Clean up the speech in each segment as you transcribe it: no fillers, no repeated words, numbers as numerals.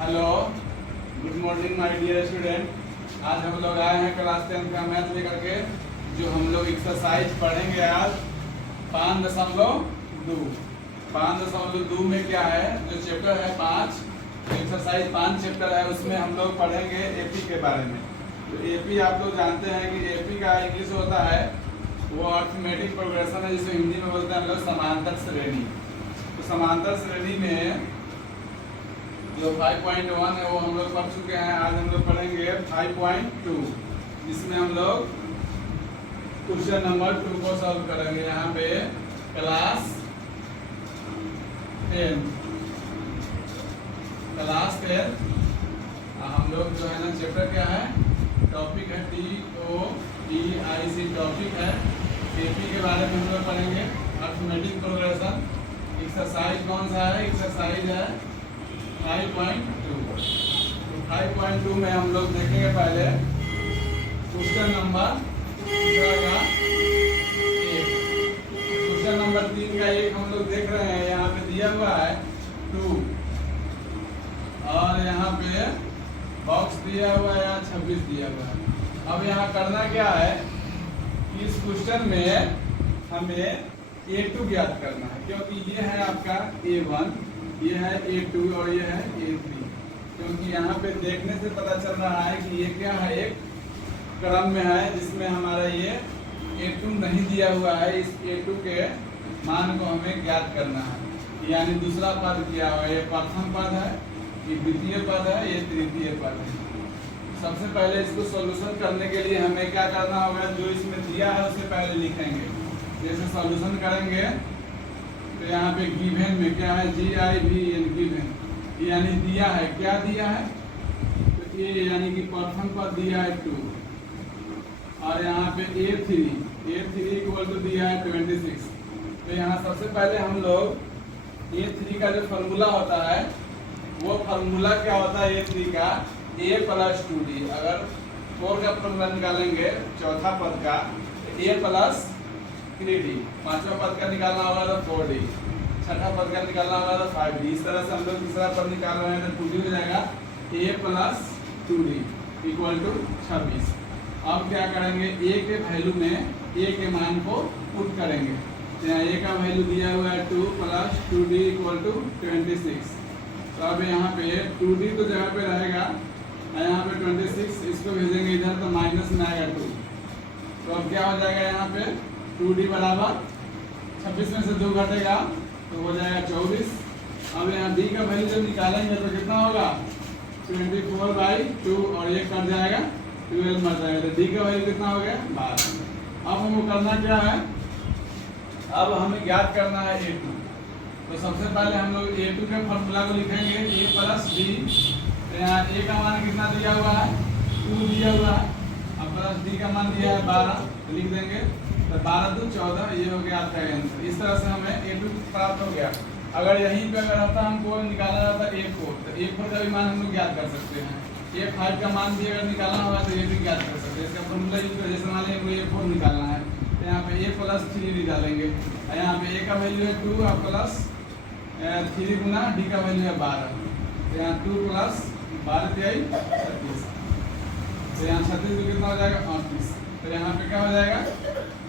Hello, good morning my dear student. आज हम लोग आए हैं क्लास 10 का मैथ लेकर के। जो हम लोग एक्सरसाइज पढ़ेंगे आज 5.2 में क्या है, जो चैप्टर है 5, एक्सरसाइज 5 चैप्टर है, उसमें हम लोग पढ़ेंगे एपी के बारे में। तो एपी आप लोग जानते हैं कि एपी का इंग्लिश होता है वो अर्थमेटिक प्रोग्रेशन है, जिसे हिंदी में बोलते हैं हम लोग समांतर श्रेणी। तो समांतर श्रेणी में जो 5.1 है वो हम लोग पढ़ चुके हैं। आज हम लोग पढ़ेंगे 5.2, जिसमें हम लोग क्वेश्चन नंबर 2 को सॉल्व करेंगे। यहाँ पे क्लास 10 हम लोग जो है ना, चैप्टर क्या है, टॉपिक है TOPIC टॉपिक है। एपी के बारे में हम लोग पढ़ेंगे, अर्थमेटिक प्रोग्रेशन। एक्सरसाइज कौन सा है, एक्सरसाइज है 5.2। तो 5.2 में हम लोग देखेंगे पहले क्वेश्चन नंबर 3 का 1। क्वेश्चन नंबर 3 का 1 हम लोग देख रहे हैं। यहाँ पे दिया हुआ है 2 और यहाँ पे बॉक्स दिया हुआ है, यहाँ 26 दिया हुआ है। अब यहाँ करना क्या है, इस क्वेश्चन में हमें A2 ज्ञात करना है, क्योंकि ये है आपका A1, ये है A2 और ये है A3। क्योंकि यहाँ पे देखने से पता चल रहा है कि ये क्या है, एक क्रम में है जिसमें हमारा ये A2 नहीं दिया हुआ है। इस A2 के मान को हमें ज्ञात करना है। यानी दूसरा पद क्या है, ये प्रथम पद है, ये द्वितीय पद है, ये तृतीय पद है। सबसे पहले इसको सॉल्यूशन करने के लिए हमें क्या करना होगा, जो इसमें दिया है उसे पहले लिखेंगे। जैसे सॉल्यूशन करेंगे तो यहाँ पे गिवन में क्या है, GIVN गिवन, यानी दिया है, क्या दिया है, तो ये यानी कि प्रथम पद दिया है 2 और यहाँ पे A3 इक्वल टू दिया है 26। तो यहाँ सबसे पहले हम लोग A3 का जो फॉर्मूला होता है, वो फार्मूला क्या होता है A3 का, A + 2D। अगर 4 का फॉर्मूला निकालेंगे चौथा पद का, तो A + 3D, पांचवा पद का निकालना होगा तो 4D, छठा पद का निकालना होगा तो 5D। इस तरह से हम लोग तीसरा पद निकाल रहे हैं तो 2D हो जाएगा। A + 2D equal to 26। अब क्या करेंगे, A के वैल्यू में A के मान को पुट करेंगे। यहाँ A का वैल्यू दिया हुआ है 2 + 2D इक्वल टू 26। तो अब यहाँ पे 2D तो जगह पे रहेगा, यहाँ पे 26, इसको भेजेंगे इधर तो माइनस में आएगा 2। तो अब क्या हो जाएगा, यहाँ पे 2D बराबर 26 में से 2 घटेगा तो हो जाएगा 24। अब यहाँ D का वैल्यू जब निकालेंगे तो कितना होगा, 24/2 और ये कट जाएगा, 12 मर जाएगा। तो D का वैल्यू कितना हो गया, 12। अब हमको करना क्या है, अब हमें ज्ञात करना है A2। तो सबसे पहले हम लोग A2 के फॉर्मूला को लिखेंगे, A + D। तो यहाँ A का मान कितना दिया हुआ है, 2 दिया हुआ है, अब प्लस D का मान दिया है 12, तो लिख देंगे। तो 12 × 2 = 14, ये हो गया आपका आंसर। इस तरह से हमें A2 प्राप्त हो गया। अगर यहीं पे अगर रहता हमको निकालना रहता A4, तो A4 का भी मान हम लोग ज्ञात कर सकते हैं। A5 का मान भी अगर निकालना होगा तो ये भी ज्ञात कर सकते हैं। इसका फॉर्मूला यूज कर, जैसे मान लीजिए A4 निकालना है तो यहाँ पे A + 3 निकालेंगे। यहाँ पे A का वैल्यू है 2 और प्लस 3 गुना D का वैल्यू है 12। तो यहाँ 2 + 12 = 36। तो यहाँ 36 को कितना हो जाएगा, 38। तो यहाँ पे क्या हो जाएगा,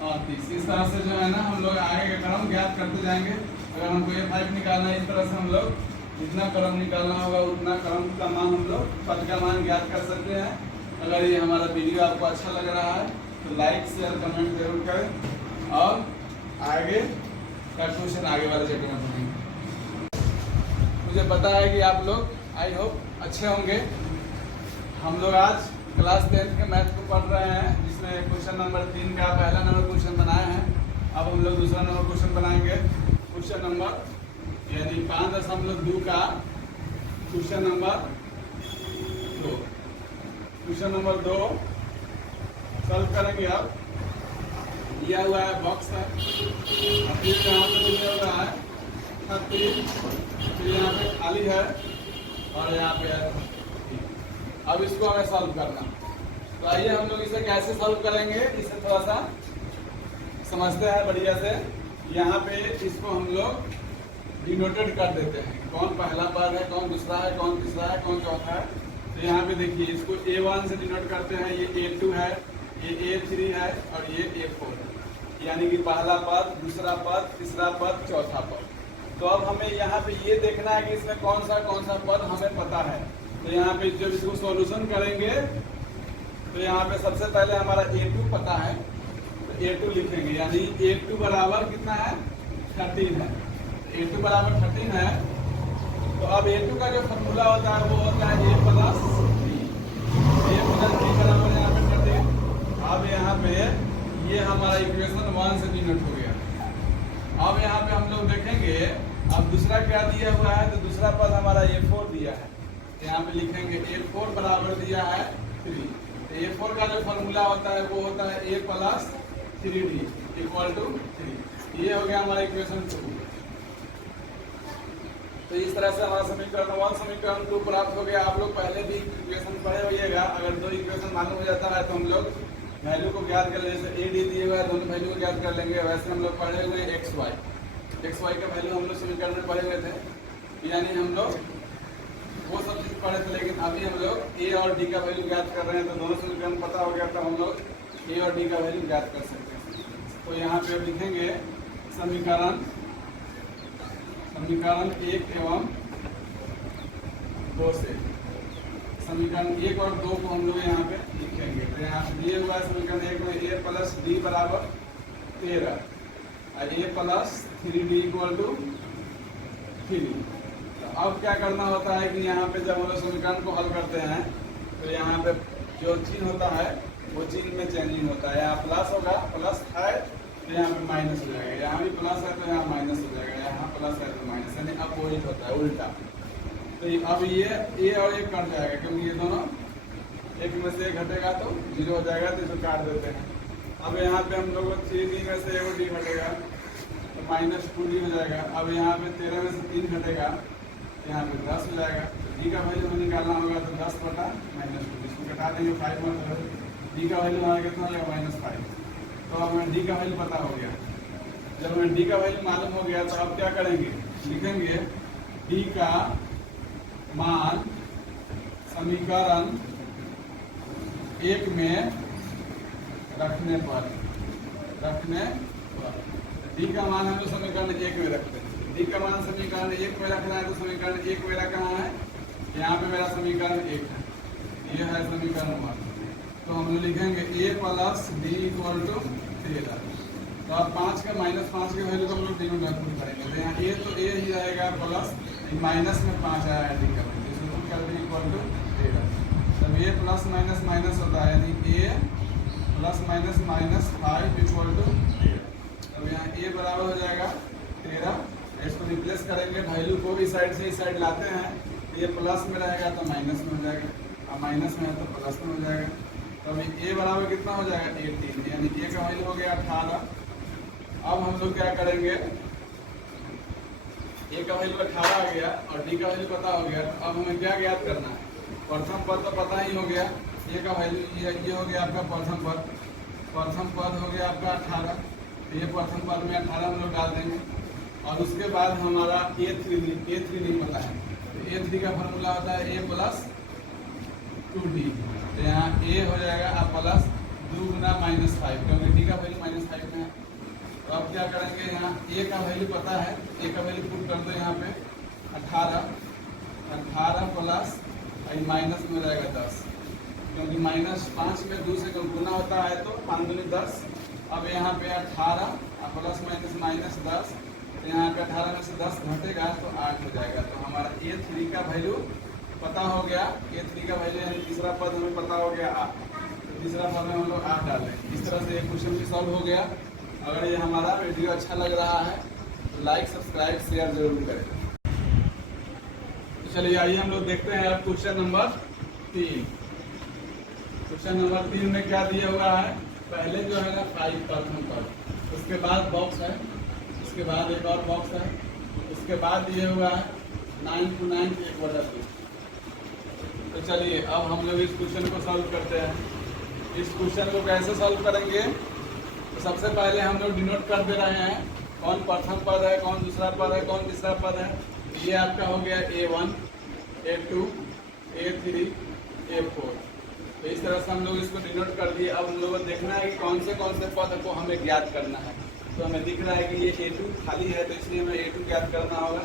38। इस तरह से जो है ना हम लोग आगे का क्रम ज्ञात करते जाएंगे। अगर हमको A5 निकालना है, इस तरह से हम लोग जितना क्रम निकालना होगा उतना क्रम का मान हम लोग पद का मान ज्ञात कर सकते हैं। अगर ये हमारा वीडियो आपको अच्छा लग रहा है तो लाइक शेयर कमेंट जरूर करें और आगे का क्वेश्चन आगे वाले चैप्टर में पढ़ेंगे। मुझे पता है कि आप लोग आई होप अच्छे होंगे। हम लोग आज क्लास 10 के मैथ को पढ़ रहे हैं, जिसमें क्वेश्चन नंबर 3 का पहला नंबर क्वेश्चन बनाए हैं। अब हम लोग दूसरा नंबर क्वेश्चन बनाएंगे। क्वेश्चन नंबर यानी 5.2 का question number 2। Question number 2 solve करेंगे। अब दिया हुआ है बॉक्स है, फिर यहाँ पे दिया हुआ है 36, फिर यहाँ पे खाली है और यहाँ पे है। अब इसको हमें सॉल्व करना। तो आइए हम लोग इसे कैसे सॉल्व करेंगे, इसे थोड़ा सा समझते हैं बढ़िया से। यहाँ पे इसको हम लोग डिनोटेड कर देते हैं। कौन पहला पद है, कौन दूसरा है, कौन तीसरा है, कौन चौथा है। तो यहाँ पे देखिए इसको A1 से डिनोट करते हैं, ये A2 है, ये A3 है और ये A4 है, यानी कि पहला पद, दूसरा पद, तीसरा पद, चौथा पद। तो अब हमें यहाँ पे ये देखना है कि इसमें कौन सा पद हमें पता है। तो यहाँ पे जब इसको सॉल्यूशन करेंगे तो यहाँ पे सबसे पहले हमारा A2 पता है, तो A2 लिखेंगे, यानी A2 बराबर कितना है, 13 है। A2 बराबर 13 है। तो अब A2 का जो फॉर्मूला होता है वो होता है A प्लस B बराबर यहाँ पे 13। अब यहाँ पे ये हमारा इक्वेशन 1 से डिनोट हो गया। अब यहाँ पे हम लोग देखेंगे अब दूसरा क्या दिया हुआ है, तो दूसरा पद हमारा A4 दिया है। तो यहाँ पे लिखेंगे A4 बराबर दिया है 3। तो A4 का जो फॉर्मूला होता है वो होता है A plus 3D equal to 3। ये हो गया हमारा इक्वेशन 2। तो इस तरह से हमारा समीकरण 1 समीकरण 2 प्राप्त हो गया। आप लोग पहले भी इक्वेशन पढ़े होइएगा। अगर दो इक्वेशन मालूम हो जाता है तो हम लोग वैल्यू को ज्ञात कर लेंगे। जैसे A D दिए हुए हैं, दोनों वैल्यू को ज्ञात कर लेंगे। वैसे हम लोग पढ़े हुए एक्स वाई का वैल्यू हम लोग समीकरण में पढ़े हुए थे, यानी हम लोग वो सब चीज पढ़े थे। लेकिन अभी हम लोग A और D का वैल्यू ज्ञात कर रहे हैं, तो दोनों समीकरण पता हो गया तो हम लोग A और D का वैल्यू ज्ञात कर सकते हैं। तो यहाँ पे लिखेंगे समीकरण 1 एवं 2 से समीकरण 1 और 2 को हम लोग यहाँ पे लिखेंगे। तो यहाँ दिए हुआ है समीकरण 1 में A प्लस D बराबर 13 और A plus 3D equal to 3। तो अब क्या करना होता है कि यहाँ पे जब हम लोग समीकरण को हल करते हैं तो यहाँ पे जो चिन्ह होता है वो चिन्ह में चेंजिंग होता है। यहाँ प्लस होगा, प्लस है तो यहाँ पे माइनस हो जाएगा, यहाँ भी प्लस है तो यहाँ माइनस हो जाएगा, यहाँ प्लस है तो माइनस, यानी अपोजिट होता है, उल्टा। तो अब ये A और 1 कट जाएगा, क्योंकि ये दोनों एक में से घटेगा तो 0 हो जाएगा, तो इसको काट देते हैं। अब यहाँ पे हम लोग 3D में से एगो D घटेगा तो माइनस 2D हो जाएगा। अब यहाँ पे 13 में से 3 घटेगा तो यहाँ पे 10 हो जाएगा। तो D का वैल्यू हमें निकालना होगा तो 10 बटा -2, इसको घटा देंगे 5 मतलब D का वैल्यू हमारा कितना हो जाएगा -5। तो हमें D का वैल्यू पता हो गया। जब हमें D का वैल्यू मालूम हो गया तो अब क्या करेंगे, लिखेंगे D का मान समीकरण 1 में रखने पर D का मान हम लोग समीकरण 1 में रखते हैं। D का मान समीकरण 1 में रखना है तो समीकरण 1 मेरा कहाँ है, यहाँ पे मेरा समीकरण 1 है, ये है समीकरण 1। तो हम लोग लिखेंगे A plus D equal to 13। तो अब 5 के -5 के वैल्यू को हम लोग डिनोमिनेटर करेंगे। तो यहाँ A तो A ही रहेगा, प्लस माइनस में 5 आया है D का वैल्यू, इसको कर दें इक्वल टू 13। तब A प्लस माइनस माइनस होता है, यानी A plus minus -5 equal to 13। तब यहाँ A बराबर हो जाएगा 13। इसको रिप्लेस करेंगे, वैल्यू को इस साइड से इस साइड लाते हैं, ये प्लस में रहेगा तो माइनस में हो जाएगा, और माइनस में है तो प्लस में हो जाएगा। तो अभी A बराबर कितना हो जाएगा 18, यानी A का वैल्यू हो गया 18। अब हम लोग क्या करेंगे, A का वैल्यू 18 आ गया और D का वैल्यू पता हो गया। अब हमें क्या ज्ञात करना है, प्रथम पद तो पता ही हो गया, A का वैल्यू ये हो गया आपका प्रथम पद हो गया आपका 18। तो ये प्रथम पद में 18 हम लोग डाल देंगे और उसके बाद हमारा A3 नहीं पता है। तो A3 का फॉर्मूला होता है A प्लस 2D। तो यहाँ A हो जाएगा आप प्लस 2 गुना -5, क्योंकि D का वैल्यू -5 में है। तो अब क्या करेंगे, यहाँ A का वैल्यू पता है, A का वैल्यू पुट कर दो यहाँ पे 18 प्लस माइनस में हो जाएगा 10, क्योंकि -5 में 2 से गुना होता है तो 5 दूनी 10। अब यहाँ पे 18 प्लस माइनस -10, तो यहाँ पे 18 में से 10 घटेगा तो 8 हो जाएगा। तो हमारा A3 का वैल्यू पता हो गया। A3 का वैल्यू यानी तीसरा पद हमें पता हो गया 8, तो तीसरा पद में हम लोग 8 डालें। इस तरह से एक क्वेश्चन भी सॉल्व हो गया। अगर ये हमारा वीडियो अच्छा लग रहा है तो लाइक सब्सक्राइब शेयर जरूर करें। तो चलिए आइए हम लोग देखते हैं अब क्वेश्चन नंबर 3। क्वेश्चन नंबर 3 में क्या दिया हुआ है, पहले जो है ना 5 प्रथम पद, उसके बाद बॉक्स है, उसके बाद एक और बॉक्स है, उसके बाद दिए हुआ है 9 to 9 1/2। तो चलिए अब हम लोग इस क्वेश्चन को सॉल्व करते हैं। इस क्वेश्चन को कैसे सॉल्व करेंगे, तो सबसे पहले हम लोग डिनोट कर दे रहे हैं कौन प्रथम पद है, कौन दूसरा पद है, कौन तीसरा पद है। ये आपका हो गया A1, A2, A3, A4। तो इस तरह से हम लोग इसको डिनोट कर दिए। अब हम लोगों को देखना है कि कौन से पद को हमें ज्ञात करना है। तो हमें दिख रहा है कि ये A2 खाली है, तो इसलिए हमें A2 ज्ञात करना होगा।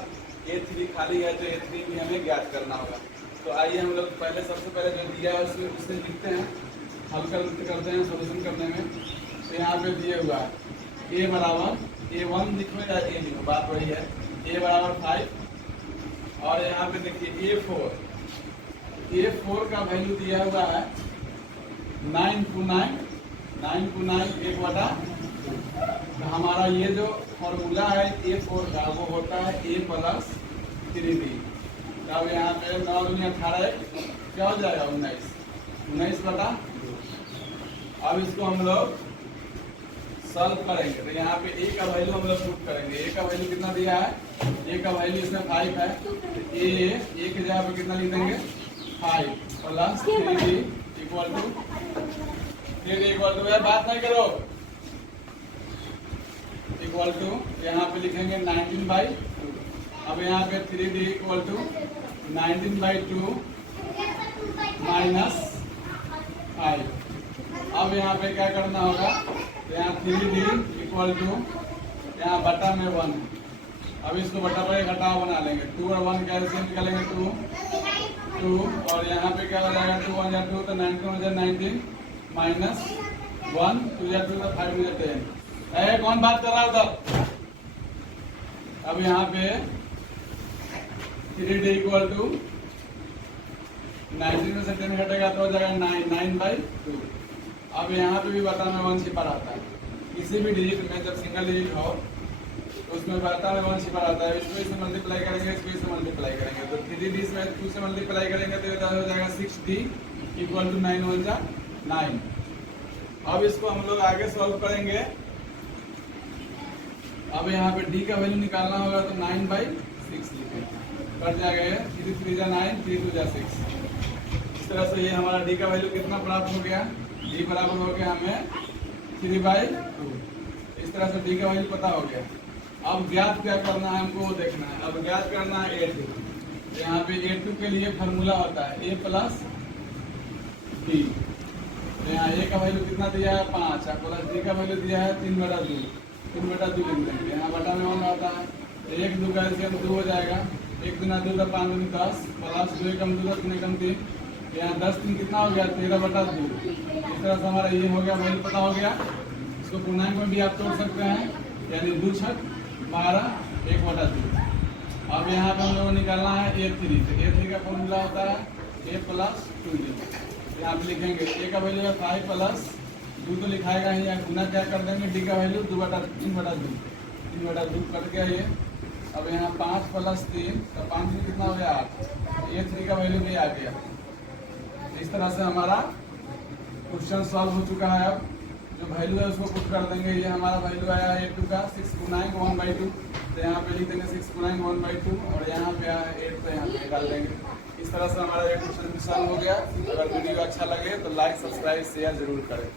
A3 खाली है, तो A3 भी हमें ज्ञात करना होगा। तो आइए हम लोग सबसे पहले जो दिया है उससे लिखते हैं, हल करते हैं सोल्यूशन करने में। तो यहाँ पे दिए हुआ है A बराबर A1 लिखो या A लिखो, बात वही है। A बराबर 5 और यहाँ पे देखिए A4 का वैल्यू दिया हुआ है 929 1/2। तो हमारा ये जो फॉर्मूला है A4 का वो होता है A प्लस 3B। अब यहाँ पे 9 दूनी 18 क्या हो जाएगा 19/2। अब इसको हम लोग सॉल्व करेंगे। तो यहाँ पे A का वैल्यू हम लोग पुट करेंगे। A का वैल्यू कितना दिया है, A का वैल्यू इसमें 5 है। तो A के जगह पे कितना लिख देंगे 5 plus 3D equal to 3D equal to, बात नहीं करो, इक्वल टू यहाँ पे लिखेंगे 19/2। अब यहाँ पे 3D इक्वल टू 19/2 माइनस 5। अब यहाँ पे क्या करना होगा, तो यहाँ 3D इक्वल टू यहाँ बटा में 1 है। अब इसको बटा पर घटाव बना लेंगे। 2 और 1 कैसे निकालेंगे 2 और यहाँ पे क्या हो जाएगा 2 1 2, तो 19 माइनस 1 2 2 तो 5 10। कौन बात कर रहा है उधर। अब यहाँ पे 3D इक्वल टू 19 में से 10 घटेगा तो हो जाएगा 9/2। अब यहाँ पे भी बता में 1 छिपा रहता है। किसी भी डिजिट में जब सिंगल डिजिट हो तो उसमें बता में 1 छिपा रहता है। इसको इससे मल्टीप्लाई करेंगे, इसको इससे मल्टीप्लाई करेंगे। तो 3D इसमें 2 से मल्टीप्लाई करेंगे तो हो जाएगा 6D इक्वल टू 9 1 जा 9। अब इसको हम लोग आगे सॉल्व करेंगे। अब यहाँ पे D का वैल्यू निकालना होगा तो 9/6 लिखेंगे, कट जाएगा 3 3 जा 9 3 2 जा 6। इस तरह से ये हमारा D का वैल्यू कितना प्राप्त हो गया, D बराबर हो गया हमें 3/2। इस तरह से D का वैल्यू पता हो गया। अब ज्ञात क्या करना है हमको वो देखना है। अब ज्ञात करना है A2। तो यहाँ पे A2 के लिए फॉर्मूला होता है A प्लस D। तो यहाँ A का वैल्यू कितना दिया है 5 प्लस D का वैल्यू दिया है 3/2 लिख देंगे। यहाँ बटा में 1 होता है, तो 1 2 का LCM 2 हो जाएगा। 1 2 2 तो 5 2 10 प्लस 2 कम 2 3 कम 3, यहाँ 10 3 कितना हो गया 13/2। इस तरह से हमारा ये हो गया, वैल्यू पता हो गया। इसको पूर्णांक में भी आप तोड़ सकते हैं, यानी 2 6 12 1/2। अब यहाँ पे हम लोगों को निकालना है A3। तो A3 का फॉर्मूला होता है A प्लस 2D। यहाँ पे लिखेंगे A का वैल्यू है 5 प्लस 2 तो लिखाएगा ही, यहाँ गुना क्या कर देंगे D का वैल्यू 3/2 कट गया ये। अब यहाँ 5 प्लस 3 तो 5 में कितना हो गया 8। A3 का वैल्यू भी आ गया। इस तरह से हमारा क्वेश्चन सॉल्व हो चुका है। अब जो वैल्यू है उसको पुट कर देंगे। ये हमारा वैल्यू आया A2 का 6 1/2। तो यहाँ पे लिख देंगे 6 1/2 और यहाँ पे आया 8, तो यहाँ पे निकाल देंगे। इस तरह से हमारा ये क्वेश्चन भी सॉल्व हो गया। अगर वीडियो अच्छा लगे तो लाइक सब्सक्राइब शेयर जरूर करें।